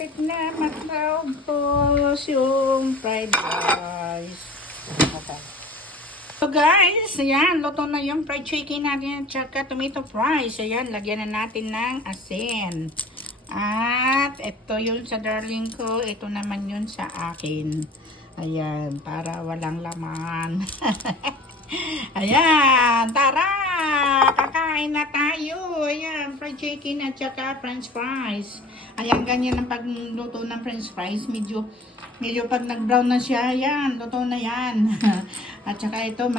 malapit na matapos yung fried rice. Okay. So guys, ayan, luto na yung fried chicken natin at saka tomato fries. Ayan, lagyan na natin ng asin. At ito yun sa darling ko, ito naman yun sa akin. Ayan, para walang laman. Ayan, tara! Kakain na tayo. Ayan, fried chicken at saka french fries. Ayan, ganyan ang pagluto ng french fries. Medyo pag nag-brown na siya, ayan, luto na yan. At saka ito, may